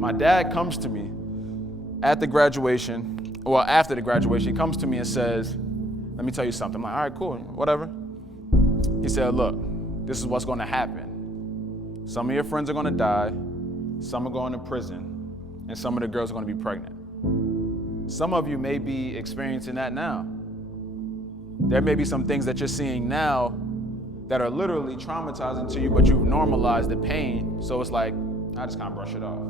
My dad comes to me after the graduation, he comes to me and says, let me tell you something. I'm like, all right, cool, whatever. He said, look, this is what's gonna happen. Some of your friends are gonna die, some are going to prison, and some of the girls are gonna be pregnant. Some of you may be experiencing that now. There may be some things that you're seeing now that are literally traumatizing to you, but you've normalized the pain, so it's like, I just kind of brush it off.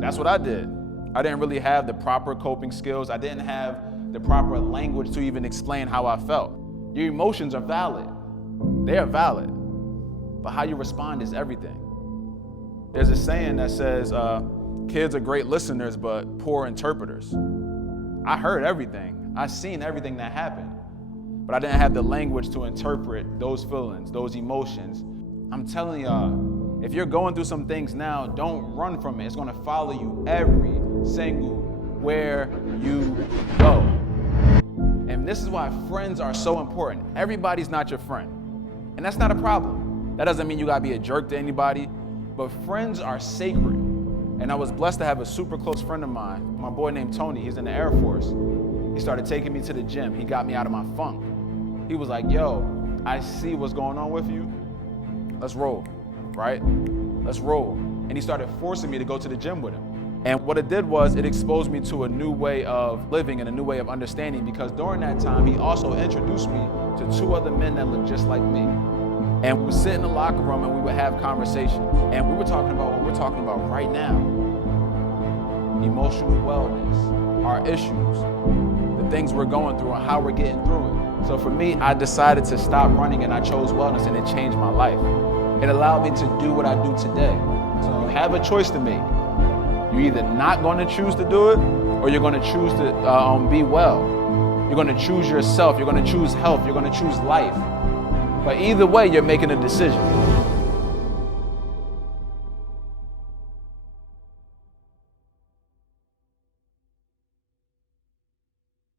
That's what I did. I didn't really have the proper coping skills. I didn't have the proper language to even explain how I felt. Your emotions are valid. They are valid. But how you respond is everything. There's a saying that says, kids are great listeners, but poor interpreters. I heard everything. I seen everything that happened. But I didn't have the language to interpret those feelings, those emotions. I'm telling y'all, if you're going through some things now, don't run from it. It's gonna follow you every single where you go. And this is why friends are so important. Everybody's not your friend. And that's not a problem. That doesn't mean you gotta be a jerk to anybody, but friends are sacred. And I was blessed to have a super close friend of mine, my boy named Tony. He's in the Air Force. He started taking me to the gym. He got me out of my funk. He was like, yo, I see what's going on with you. Let's roll, right? Let's roll. And he started forcing me to go to the gym with him. And what it did was it exposed me to a new way of living and a new way of understanding, because during that time, he also introduced me to two other men that looked just like me. And we would sit in the locker room and we would have conversations. And we were talking about what we're talking about right now. Emotional wellness, our issues, the things we're going through and how we're getting through it. So for me, I decided to stop running and I chose wellness, and it changed my life. It allowed me to do what I do today. So you have a choice to make. You're either not going to choose to do it, or you're going to choose to be well. You're going to choose yourself. You're going to choose health. You're going to choose life. But either way, you're making a decision.